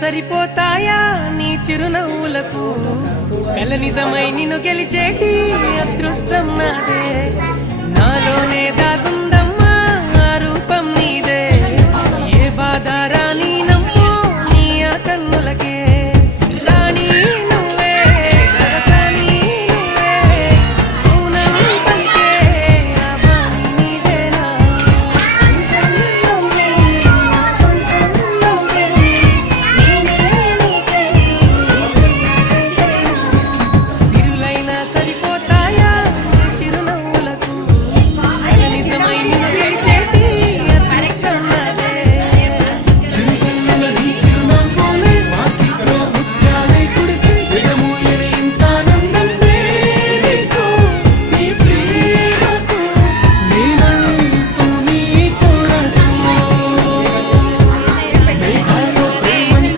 సరిపోతాయా నీ చిరునవ్వులకు కల నిజమై నిన్ను గెలిచేటి అదృష్టం నాదే నాలోనే దాగున్న